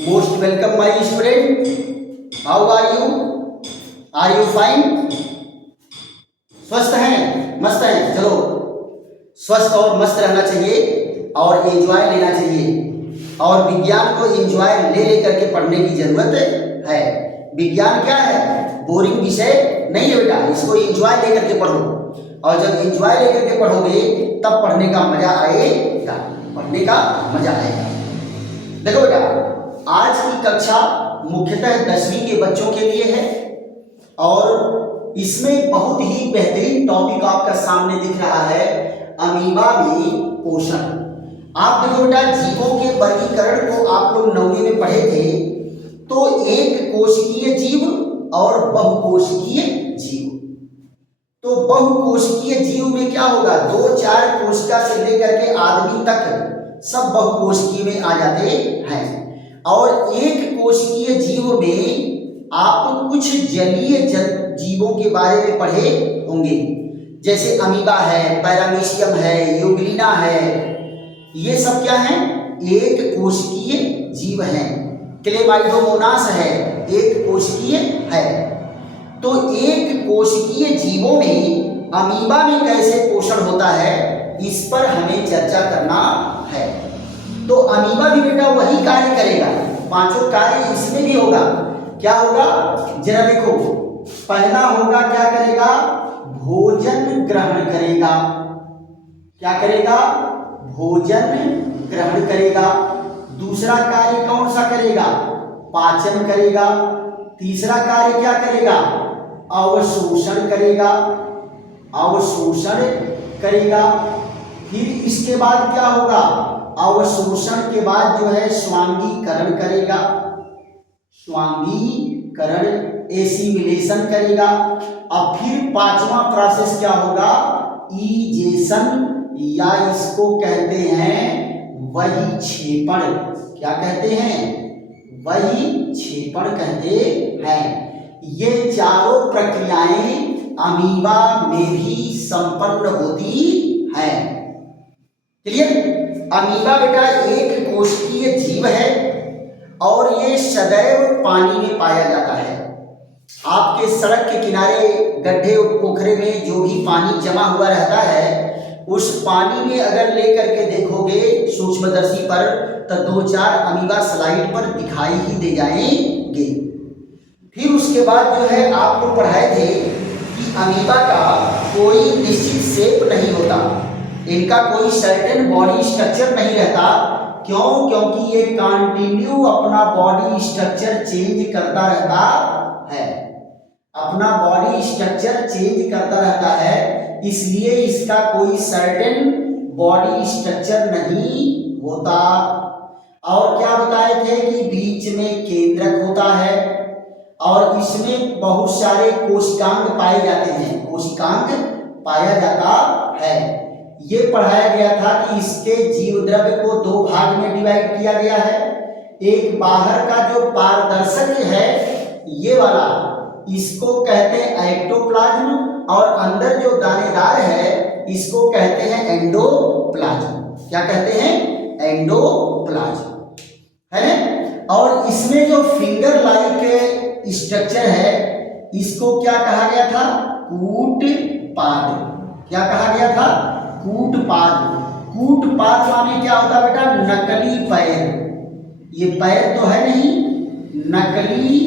Most welcome my student. How are you? Are you fine? स्वस्थ हैं, मस्त हैं। चलो, स्वस्थ और मस्त रहना चाहिए और एंजॉय लेना चाहिए। और विज्ञान को एंजॉय ले लेकर के पढ़ने की जरूरत है। विज्ञान क्या है? बोरिंग विषय नहीं है बेटा, इसको एंजॉय लेकर के पढ़ो। और जब एंजॉय लेकर के पढ़ोगे तब पढ़ने का मजा आएगा, पढ़ने का मजा आएगा। देखो बेटा, आज की कक्षा मुख्यतः 10वीं के बच्चों के लिए है और इसमें बहुत ही बेहतरीन टॉपिक आपका सामने दिख रहा है, अमीबा में पोषण। आप देखो बेटा, जीवों के वर्गीकरण को आप लोग 9वीं में पढ़े थे, तो एक कोशिकीय जीव और बहुकोशिकीय जीव। तो बहुकोशिकीय जीव में क्या होगा, 2-4 कोशिका से लेकर के आदमी तक सब बहुकोशिकीय में आ जाते हैं। और एक कोशिकीय जीव में आप कुछ जलीय जीवों के बारे में पढ़े होंगे, जैसे अमीबा है, पैरामीशियम है, यूग्लिना है। ये सब क्या है? एक कोशिकीय जीव हैं। क्लेमाइडोमोनास है, एक कोशिकीय है। तो एक कोशिकीय जीवों में अमीबा में कैसे पोषण होता है, इस पर हमें चर्चा करना है। तो अमीबा भी बेटा वही कार्य करेगा, 5 कार्य इसमें भी होगा। क्या होगा जरा देखो, पहला होगा क्या करेगा, भोजन ग्रहण करेगा। क्या करेगा? भोजन ग्रहण करेगा। दूसरा कार्य कौन सा करेगा? पाचन करेगा। तीसरा कार्य क्या करेगा? अवशोषण करेगा, अवशोषण करेगा। फिर इसके बाद क्या होगा, अवशोषण के बाद जो है स्वांगीकरण करेगा, स्वांगीकरण एसिमिलेशन करेगा। अब फिर 5वां प्रोसेस क्या होगा, ईजेशन, या इसको कहते हैं वही क्षेपण। क्या कहते हैं? वही क्षेपण कहते हैं। ये चारों प्रक्रियाएं अमीबा में भी संपन्न होती हैं। क्लियर? अमीबा बेटा एक कोशिकीय जीव है और ये सदैव पानी में पाया जाता है। आपके सड़क के किनारे गड्ढे पोखरे में जो भी पानी जमा हुआ रहता है, उस पानी में अगर लेकर के देखोगे सूक्ष्मदर्शी पर, तो 2-4 अमीबा स्लाइड पर दिखाई ही दे जाएंगे। फिर उसके बाद जो है आपको पढ़ाए थे कि अमीबा का कोई निश्चित शेप नहीं होता, इनका कोई सर्टेन बॉडी स्ट्रक्चर नहीं रहता। क्यों? क्योंकि ये कंटिन्यू अपना बॉडी स्ट्रक्चर चेंज करता रहता है, अपना बॉडी स्ट्रक्चर चेंज करता रहता है। इसलिए इसका कोई सर्टेन बॉडी स्ट्रक्चर नहीं होता। और क्या बताए थे कि बीच में केंद्रक होता है और इसमें बहुत सारे कोशिकांग पाए जाते हैं, कोशिकांग पाया जाता है। ये पढ़ाया गया था कि इसके जीव द्रव्य को 2 भाग में डिवाइड किया गया है। एक बाहर का जो पारदर्शक है ये वाला, इसको कहते हैं एक्टोप्लाज्म, और अंदर जो दानेदार है इसको कहते हैं एंडोप्लाज्म। क्या कहते हैं? एंडोप्लाज्म, है ना? और इसमें जो फिंगर लाइक स्ट्रक्चर है इसको क्या कहा गया था? कूटपाद। क्या कहा गया था? कूटपाद। कूटपाद माने क्या होता बेटा? नकली पैर। ये पैर तो है नहीं, नकली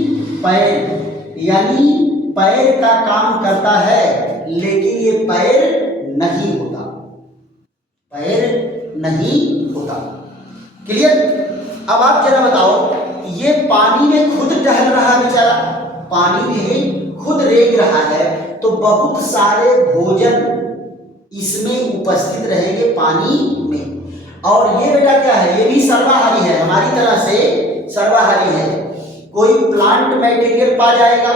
पैर, यानी पैर का काम करता है लेकिन ये पैर नहीं होता, पैर नहीं होता। क्लियर? अब आप जरा बताओ, ये पानी में खुद टहल रहा बेचारा, पानी में खुद रेंग रहा है, तो बहुत सारे भोजन इसमें उपस्थित रहेंगे पानी में। और ये बेटा क्या है? ये भी सर्वाहारी है, हमारी तरह से सर्वाहारी है। कोई प्लांट मटेरियल पा जाएगा,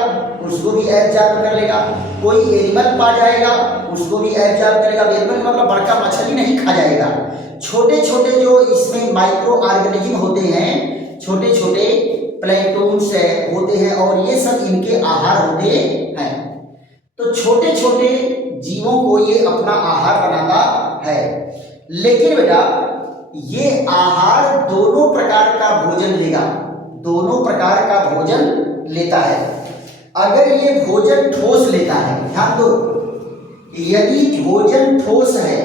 उसको भी एब्जॉर्ब कर लेगा। कोई एनिमल पा जाएगा, उसको भी एब्जॉर्ब करेगा। एनिमल मतलब बड़का मछली नहीं खा जाएगा, छोटे छोटे जो इसमें माइक्रो ऑर्गेनिज्म होते हैं, छोटे छोटे प्लैंक्टन्स होते हैं, और ये सब इनके आहार होते हैं। तो छोटे छोटे जीवों को ये अपना आहार बनाता है। लेकिन बेटा ये आहार दोनों प्रकार का भोजन लेगा, दोनों प्रकार का भोजन लेता है। अगर ये भोजन ठोस लेता है, ध्यान दो, यदि भोजन ठोस है,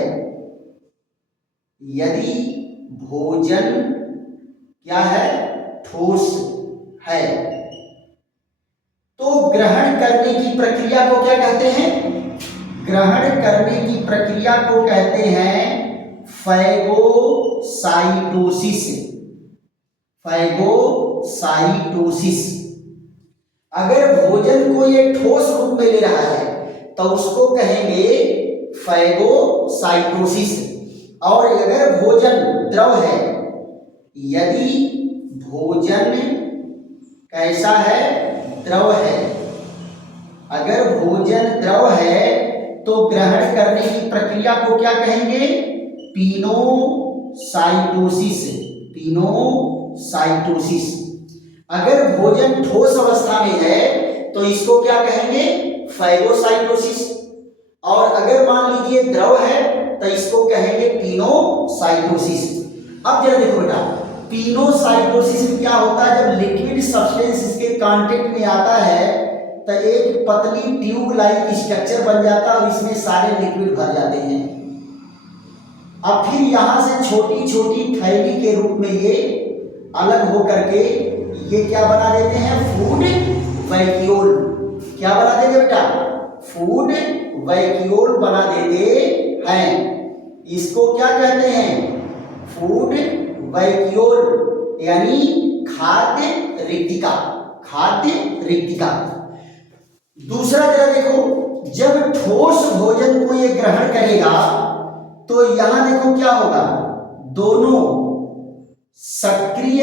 यदि भोजन क्या है, ठोस है, तो ग्रहण करने की प्रक्रिया को क्या कहते हैं? ग्रहण करने की प्रक्रिया को कहते हैं फैगोसाइटोसिस। फैगोसाइटोसिस। अगर भोजन को ये ठोस रूप में ले रहा है तो उसको कहेंगे फैगोसाइटोसिस। और अगर भोजन द्रव है, यदि भोजन कैसा है, द्रव है, अगर भोजन द्रव है तो ग्रहण करने की प्रक्रिया को क्या कहेंगे? पिनोसाइटोसिस। पिनोसाइटोसिस। अगर भोजन ठोस अवस्था में है तो इसको क्या कहेंगे? फैगोसाइटोसिस। और अगर मान लीजिए द्रव है तो इसको कहेंगे पिनोसाइटोसिस। अब जरा देखो बेटा, पिनोसाइटोसिस में क्या होता है? जब लिक्विड सब्सटेंस इसके कांटेक्ट में आता है तो एक पतली ट्यूब लाइक स्ट्रक्चर बन जाता है और इसमें सारे लिक्विड भर जाते हैं। अब फिर यहां से छोटी छोटी थैली के रूप में ये अलग होकर के ये क्या बना देते हैं? Food vacuole. क्या बना देंगे बेटा? फूड वैक्यूल बना देते हैं। इसको क्या कहते हैं? फूड वैक्यूल, यानी खाद्य रिक्तिका। खाद्य रिक्तिका। दूसरा जरा देखो, जब ठोस भोजन को ये ग्रहण करेगा तो यहां देखो क्या होगा? दोनों सक्रिय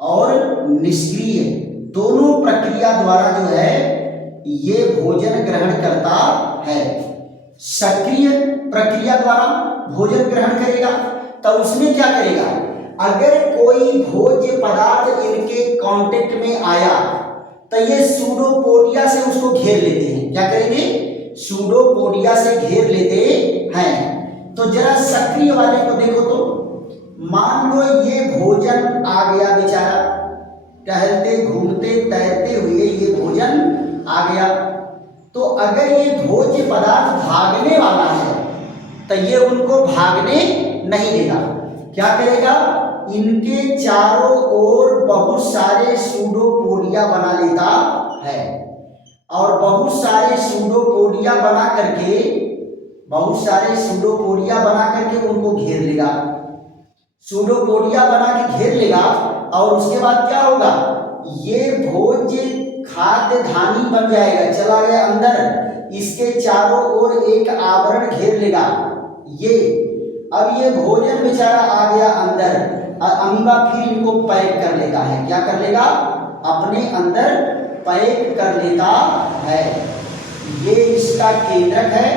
और निष्क्रिय दोनों प्रक्रिया द्वारा जो है ये भोजन ग्रहण करता है। सक्रिय प्रक्रिया द्वारा भोजन ग्रहण करेगा तो उसमें क्या करेगा? अगर कोई भोज्य पदार्थ इनके कांटेक्ट में आया तो ये सूडोपोडिया से उसको घेर लेते हैं। क्या करेंगे? सूडोपोडिया से घेर लेते हैं। तो जरा सक्रिय वाले को देखो तो, मान लो ये भोजन आ गया बेचारा, टहलते घूमते तैरते हुए ये भोजन आ गया, तो अगर ये भोज्य पदार्थ भागने वाला है तो ये उनको भागने नहीं देगा। क्या करेगा? इनके चारों ओर बहुत सारे सूडोपोडिया बना लेता है और बहुत सारे सूडोपोडिया बना करके उनको घेर लेगा। सूडोपोडिया बना के घेर लेगा और उसके बाद क्या होगा? ये भोज्य खाद्य धानी बन जाएगा, चला गया अंदर, इसके चारों ओर एक आवरण घेर लेगा। ये अब ये भोजन बेचारा आ गया अंदर, अमीबा फिर इनको पैक कर लेता है। क्या कर लेगा? अपने अंदर पैक कर लेता है। ये इसका केंद्रक है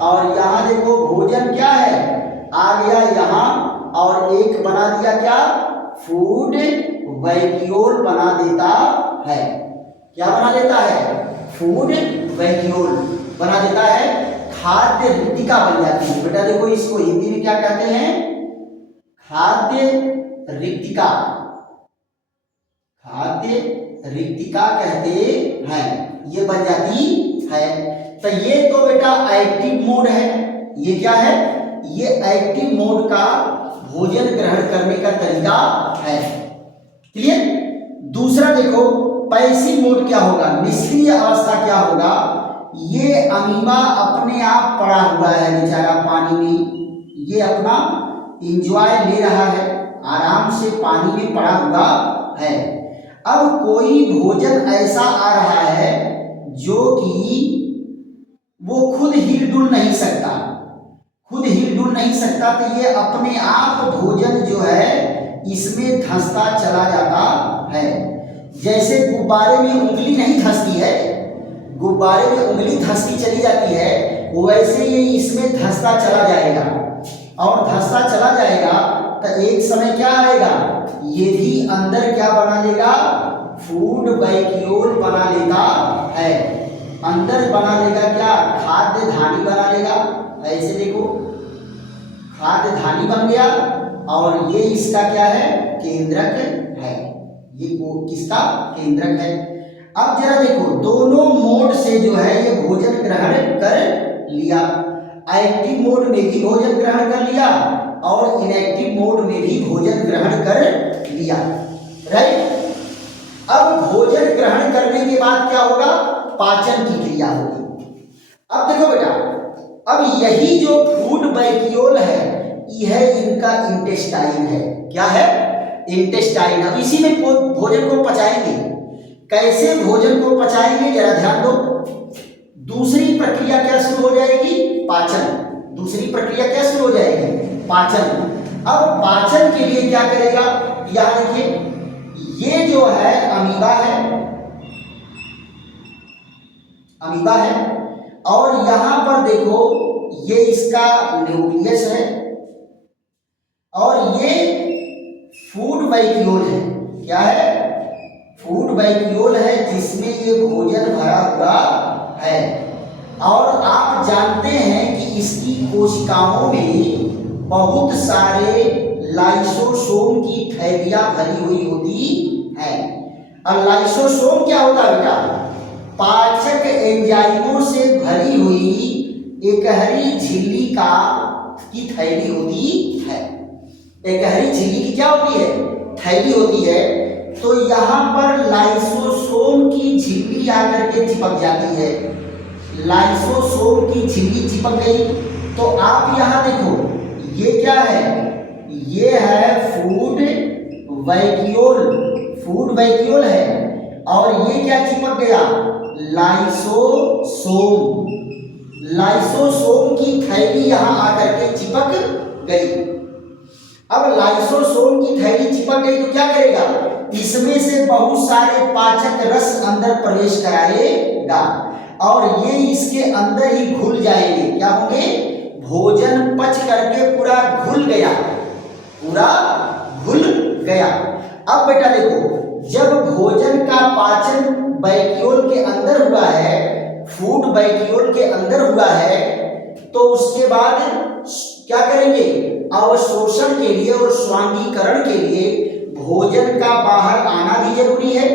और यहाँ देखो भोजन क्या है, आ गया यहाँ और एक बना दिया क्या? फूड वैक्यूल बना देता है। क्या बना देता है? फूड वैक्यूल बना देता है, खाद्य रिक्तिका बन जाती है। बेटा देखो, इसको हिंदी में क्या कहते हैं? खाद्य रिक्तिका। खाद्य रिक्तिका कहते हैं, ये बन जाती है। तो ये तो बेटा एक्टिव मोड है। ये क्या है? ये एक्टिव मोड का भोजन ग्रहण करने का तरीका है। क्लियर? दूसरा देखो, पैसिव मोड क्या होगा? निष्क्रिय अवस्था क्या होगा? ये अमीबा अपने आप पड़ा हुआ है बेचारा पानी में, ये अपना एंजॉय ले रहा है, आराम से पानी में पड़ा हुआ है। अब कोई भोजन ऐसा आ रहा है जो कि वो खुद हिलडुल नहीं सकता, तो ये अपने आप भोजन जो है इसमें धंसता चला जाता है। जैसे गुब्बारे में उंगली नहीं धंसती है, गुब्बारे में उंगली धंसती चली जाती है, वैसे ये इसमें धंसता चला जाएगा और धंसता चला जाएगा तो एक समय क्या आएगा? ये भी अंदर क्या बना लेगा? फूड वैक्यूल बना लेता है। अंदर बना लेगा क्या? खाद्य धानी बना लेगा। ऐसे देखो, खाद्य धानी बन गया और ये इसका क्या है? केंद्रक है। ये किसका केंद्रक है। अब जरा देखो दोनों मोड से जो है ये भोजन ग्रहण कर लिया, एक्टिव मोड में भी भोजन ग्रहण कर लिया और इनएक्टिव मोड में भी भोजन ग्रहण कर लिया, राइट। अब भोजन ग्रहण करने के बाद क्या होगा, पाचन की क्रिया होगी। अब देखो बेटा, अब यही जो फूड वैक्यूल है यह इनका इंटेस्टाइन है। क्या है, इंटेस्टाइन। अब इसी में भोजन को पचाएंगे। कैसे भोजन को पचाएंगे जरा ध्यान दो। दूसरी प्रक्रिया क्या शुरू हो जाएगी, पाचन। दूसरी प्रक्रिया क्या शुरू हो जाएगी, पाचन। अब पाचन के लिए क्या करेगा, यहां देखिए ये जो है अमीबा है, अमीबा है और यहां पर देखो ये इसका न्यूक्लियस है और ये फूड वैक्यूल है। क्या है, फूड वैक्यूल है जिसमें ये भोजन भरा हुआ है। और आप जानते हैं कि इसकी कोशिकाओं में बहुत सारे लाइसोसोम की थैलियां भरी हुई होती है। और लाइसोसोम क्या होता है बेटा, पाचक एंजाइमों से भरी हुई एकहरी झिल्ली की थैली होती है। एकहरी झिल्ली की क्या होती है, थैली होती है। तो यहाँ पर लाइसोसोम की झिल्ली आकर के चिपक जाती है। लाइसोसोम की झिल्ली चिपक गई तो आप यहाँ देखो ये क्या है, ये है फूड वैक्यूल, फूड वैक्यूल है और ये क्या चिपक गया, लाइसोसोम। लाइसोसोम की थैली यहां आकर के चिपक गई। अब लाइसोसोम की थैली चिपक गई तो क्या करेगा, इसमें से बहुत सारे पाचक रस अंदर प्रवेश कराएगा और ये इसके अंदर ही घुल जाएंगे। क्या होंगे, भोजन पच करके पूरा घुल गया, पूरा घुल गया। अब बेटा देखो, जब भोजन का पाचन वैक्यूल के अंदर हुआ है, फूड वैक्यूल के अंदर हुआ है, तो उसके बाद क्या करेंगे, अवशोषण के लिए और स्वांगीकरण के लिए भोजन का बाहर आना भी जरूरी है।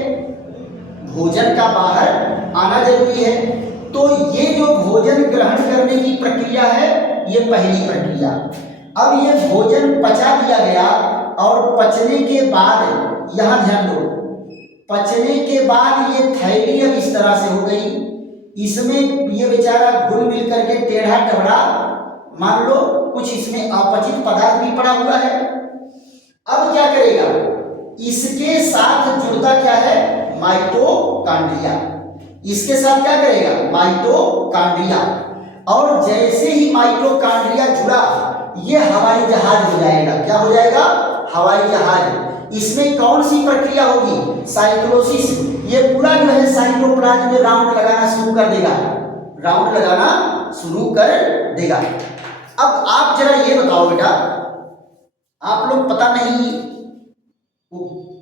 भोजन का बाहर आना जरूरी है। तो ये जो भोजन ग्रहण करने की प्रक्रिया है, ये पहली प्रक्रिया। अब ये भोजन पचा दिया गया और पचने के बाद यहां ध्यान दो, पचने के बाद ये थैली अब इस तरह से हो गई। इसमें ये बेचारा घुल मिल करके टेढ़ा टबड़ा, मान लो कुछ इसमें अपचित पदार्थ भी पड़ा हुआ है। अब क्या करेगा, इसके साथ जुड़ता क्या है, माइटोकॉन्ड्रिया। इसके साथ क्या करेगा, माइटोकॉन्ड्रिया। और जैसे ही माइटोकॉन्ड्रिया जुड़ा, ये हवाई जहाज हो जाएगा। क्या हो जाएगा, हवाई जहाज। इसमें कौन सी प्रक्रिया होगी, साइटोसिस। ये पूरा जो है साइटोप्लाज्म में राउंड लगाना शुरू कर देगा, राउंड लगाना शुरू कर देगा। अब आप जरा ये बताओ बेटा, आप लोग पता नहीं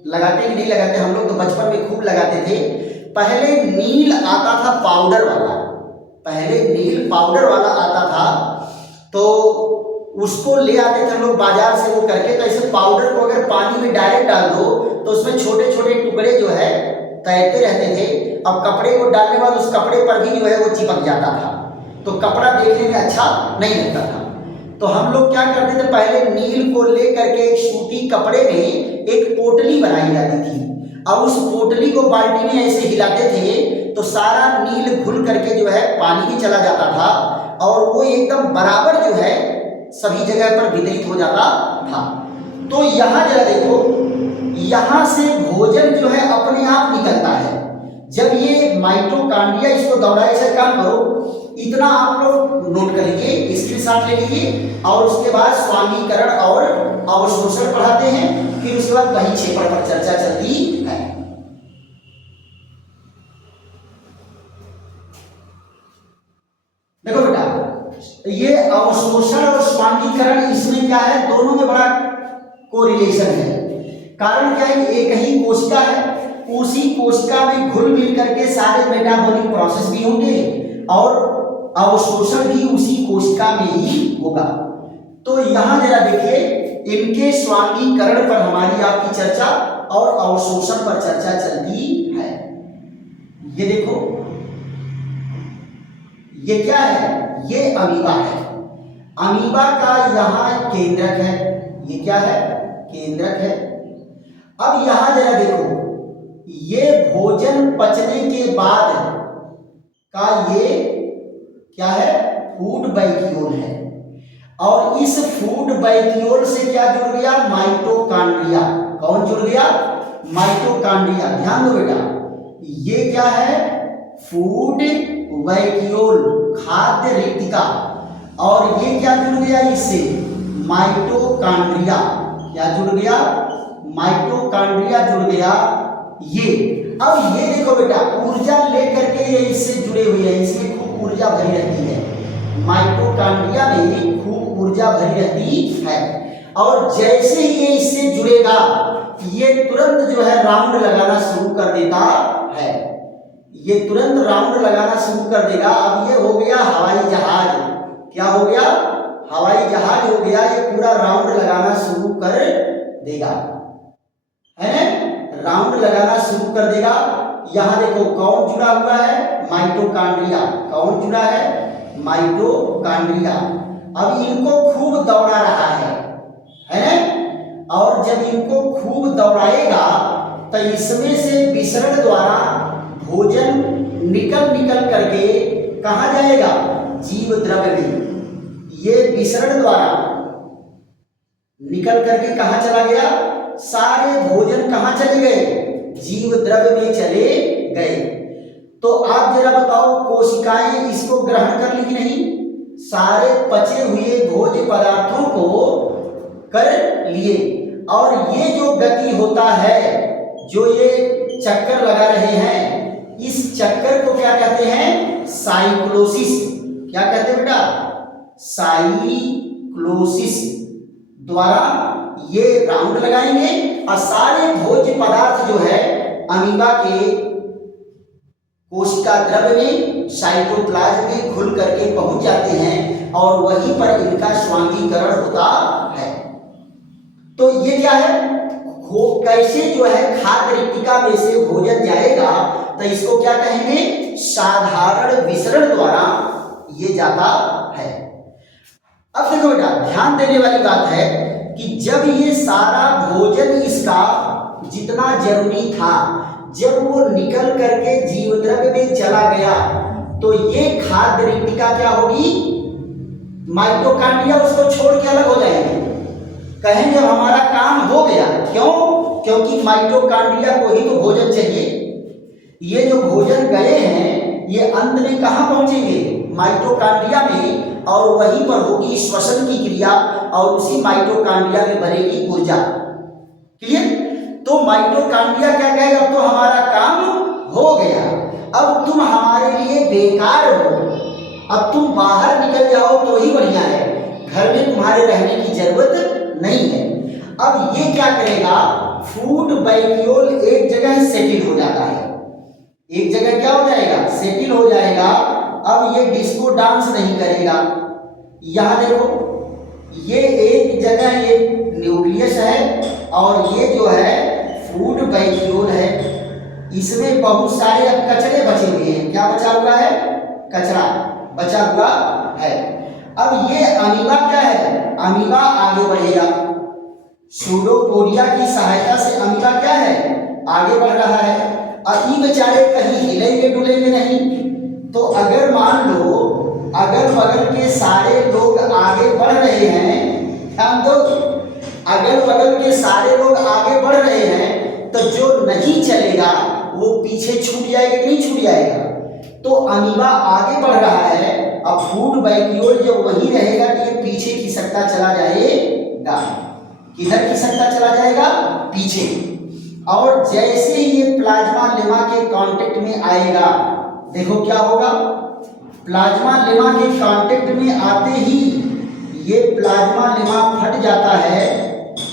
लगाते कि नहीं लगाते, हम लोग तो बचपन में खूब लगाते थे। पहले नील आता था पाउडर वाला, पहले नील पाउडर वाला आता था, तो उसको ले आते थे हम लोग बाजार से वो करके। तो ऐसे पाउडर को अगर पानी में डायरेक्ट डाल दो तो उसमें छोटे छोटे टुकड़े जो है तैरते रहते थे। अब कपड़े को डालने के बाद उस कपड़े पर भी जो है वो चिपक जाता था, तो कपड़ा देखने में अच्छा नहीं लगता था। तो हम लोग क्या करते थे, पहले नील को ले करके एक सूती कपड़े में एक पोटली बनाई जाती थी और उस पोटली को बाल्टी में ऐसे हिलाते थे तो सारा नील घुल करके जो है पानी में चला जाता था और वो एकदम बराबर जो है सभी जगह पर वितरित हो जाता था। तो यहाँ जरा देखो, यहाँ से भोजन जो है अपने आप निकलता है। जब ये माइटोकॉन्ड्रिया इसको दौड़ाए से काम करो, इतना आप लोग नोट कर लीजिए, स्क्रीनशॉट ले लीजिए। और उसके बाद स्वांगीकरण और अवशोषण पढ़ाते हैं, फिर उसके बाद वही क्षेपण पर चर्चा चलती है। देखो बेटा, ये अवशोषण और स्वांगीकरण, इसमें क्या है, दोनों में बड़ा कोरिलेशन है। कारण क्या है, एक ही कोशिका है, उसी कोशिका में घुल मिल करके सारे मेटाबॉलिक प्रोसेस भी होंगे और अवशोषण भी उसी कोशिका में ही होगा। तो यहां जरा देखिए, इनके स्वांगीकरण पर हमारी आपकी चर्चा और अवशोषण पर चर्चा चलती है। ये देखो, ये क्या है? ये अमीबा है। अमीबा का यहाँ केंद्रक है। ये क्या है? केंद्रक है। अब यहां जरा देखो, ये भोजन पचने के बाद का ये क्या है? फूड वैक्यूल है। और इस फूड वैक्यूल से क्या जुड़ गया? माइटोकॉन्ड्रिया। कौन जुड़ गया? माइटोकॉन्ड्रिया। ध्यान दो बेटा, ये क्या है? फूड वैक्यूल, खाद्य रिक्तिका। और ये क्या जुड़ गया इससे? माइटोकॉन्ड्रिया। क्या जुड़ गया? माइटोकॉन्ड्रिया जुड़ गया। ये अब ये देखो बेटा, ऊर्जा लेकर के ये इससे जुड़े हुए हैं, इसमें खूब ऊर्जा भरी रहती है। माइटोकॉन्ड्रिया में खूब ऊर्जा भरी रहती है। और जैसे ही ये इससे जुड़ेगा, ये तुरंत जो है राउंड लगाना शुरू कर देता है। ये तुरंत राउंड लगाना शुरू कर देगा। अब ये हो गया हवाई जहाज। क्या हो गया? हवाई जहाज हो गया। ये पूरा राउंड लगाना शुरू कर देगा, है? राउंड लगाना शुरू कर देगा। यहां देखो कौन जुड़ा हुआ है? माइटोकॉन्ड्रिया। कौन जुड़ा है? माइटोकॉन्ड्रिया। अब इनको खूब दौड़ा रहा है ना? और जब इनको खूब दौड़ाएगा तो इसमें से विसरण द्वारा भोजन निकल करके कहां जाएगा? जीव द्रव्य में। ये विसरण द्वारा निकल करके कहां चला गया? सारे भोजन कहां चले गए? जीव द्रव्य में चले गए। तो आप जरा बताओ, कोशिकाएं इसको ग्रहण कर ली कि नहीं? सारे पचे हुए भोज्य पदार्थों को कर लिए। और ये जो गति होता है, जो ये चक्कर लगा रहे हैं, इस चक्कर को क्या कहते हैं? साइक्लोसिस। क्या कहते हैं बेटा? साइक्लोसिस द्वारा ये राउंड लगाएंगे और सारे भोज्य पदार्थ जो है अमीबा के कोशिका द्रव्य में, साइटोप्लाज्म में घुल करके पहुंच जाते हैं और वहीं पर इनका स्वांगीकरण होता है। तो ये क्या है? कैसे जो है खाद्य रिक्तिका में से भोजन जाएगा, तो इसको क्या कहेंगे? साधारण विसरण द्वारा ये जाता है। अब देखो बेटा, ध्यान देने वाली बात है कि जब ये सारा भोजन इसका जितना जरूरी था, जब वो निकल करके जीव द्रव्य में चला गया, तो ये खाद्य रिक्तिका क्या होगी? माइटोकॉन्ड्रिया उसको छोड़ के अलग हो जाएंगे। कहेंगे हमारा काम हो गया। क्यों? क्योंकि माइटोकॉन्ड्रिया को ही तो भोजन चाहिए। ये जो भोजन गए हैं, ये अंत में कहां पहुंचेंगे? माइटोकॉन्ड्रिया में। और वहीं पर होगी श्वसन की क्रिया और उसी माइटोकॉन्ड्रिया में बनेगी ऊर्जा। क्लियर? तो माइटोकॉन्ड्रिया क्या कहेगा? अब तो हमारा काम हो गया, अब तुम हमारे लिए बेकार हो, अब तुम बाहर निकल जाओ तो ही बढ़िया है, घर में तुम्हारे रहने की जरूरत नहीं है। अब ये क्या करेगा? फूड वैक्यूल एक जगह सेटिल हो जाता है। एक जगह क्या हो जाएगा? सेटिल हो जाएगा। अब ये डिस्को डांस नहीं करेगा। यहां देखो, ये एक जगह ये न्यूक्लियस है और ये जो है फूड वैक्यूल है। इसमें बहुत सारे अब कचरे बचे हुए हैं। क्या बचा हुआ है? कचरा बचा हुआ है। अब ये अमीबा क्या है? अमीबा आगे बढ़ेगा। सूडोपोडिया की सहायता से अमीबा क्या है? आगे बढ़ रहा है। अब ये बेचारे कहीं हिलेंगे डुलेंगे नहीं। तो अगर मान लो अगल बगल के सारे लोग आगे बढ़ रहे हैं, ध्यान दो, अगल बगल के सारे लोग आगे बढ़ रहे हैं, तो जो नहीं चलेगा वो पीछे छूट जाएगा कि नहीं छूट जाएगा? तो अमीबा आगे बढ़ रहा है। अब फूड वैक्यूल जब वही रहेगा तो ये पीछे खिसकता चला जाएगा। किधर खिसकता चला जाएगा? पीछे। और जैसे ही ये प्लाज्मा लेमा के कांटेक्ट में आएगा, देखो क्या होगा? प्लाज्मा लेमा के कांटेक्ट में आते ही ये प्लाज्मा लेमा फट जाता है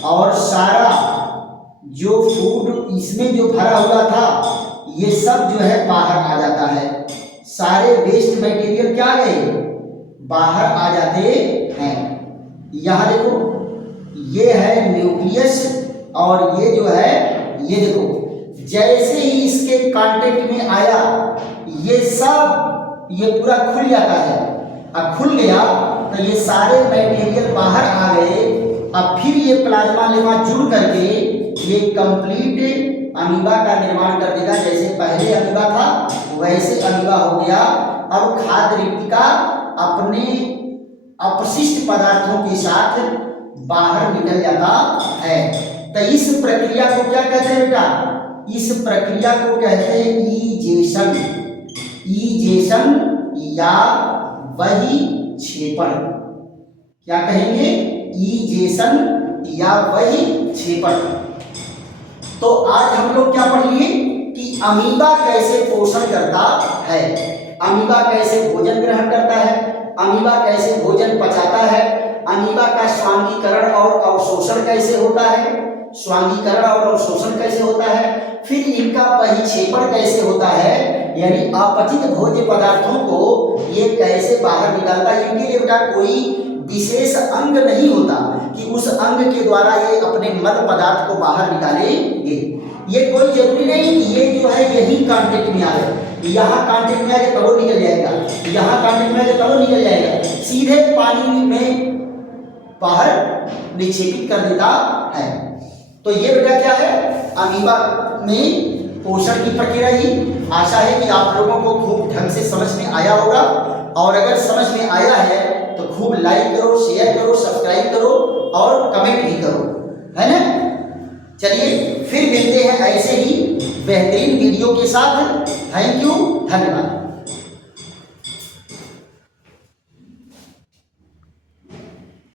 और सारा जो फूड इसमें जो भरा हुआ था, ये सब जो है बाहर आ जाता है। सारे वेस्ट मटेरियल क्या गए? बाहर आ जाते हैं। यहां देखो, ये है न्यूक्लियस, और ये जो है ये देखो जैसे ही इसके कांटेक्ट में आया ये सब ये पूरा खुल जाता है। अब खुल गया तो ये सारे मटेरियल बाहर आ गए। अब फिर ये प्लाज्मा लेमा जुड़ करके ये कंप्लीट अमीबा का निर्माण कर देगा। जैसे पहले अमीबा था वैसे अमीबा हो गया। अब खाद्य रिक्तिका अपने अपशिष्ट पदार्थों के साथ बाहर निकल जाता है। तो इस प्रक्रिया को क्या कहते हैं बेटा? इस प्रक्रिया को कहते हैं ईजेशन। ईजेशन या वही क्षेपण। क्या कहेंगे? ईजेशन या वही क्षेपण। तो आज हम लोग क्या पढ़ लिए कि अमीबा कैसे पोषण करता है, अमीबा कैसे भोजन ग्रहण करता है, अमीबा कैसे भोजन पचाता है, अमीबा का स्वांगीकरण और अवशोषण कैसे होता है, स्वांगीकरण और अवशोषण कैसे होता है, फिर इनका बहिक्षेपण कैसे होता है, यानी अपचित भोज्य पदार्थों को ये कैसे बाहर निकालता है। इनके लिए बेटा कोई विशेष अंग नहीं होता कि उस अंग के द्वारा ये अपने मल पदार्थ को बाहर निकालेंगे। ये कोई जरूरी नहीं कि ये जो है यही कांटेक्ट में आए, यहाँ कांटेक्ट में आए तब निकल जाएगा, यहाँ कांटेक्ट में आए तब निकल जाएगा, सीधे पानी में बाहर निक्षेपित कर देता है। तो ये बेटा क्या है? अमीबा में पोषण की प्रक्रिया ही। आशा है कि आप लोगों को खूब ढंग से समझ में आया होगा, और अगर समझ में आया है तो खूब लाइक करो, शेयर करो, सब्सक्राइब करो और कमेंट भी करो, है ना? चलिए फिर मिलते हैं ऐसे ही बेहतरीन वीडियो के साथ। थैंक यू, धन्यवाद।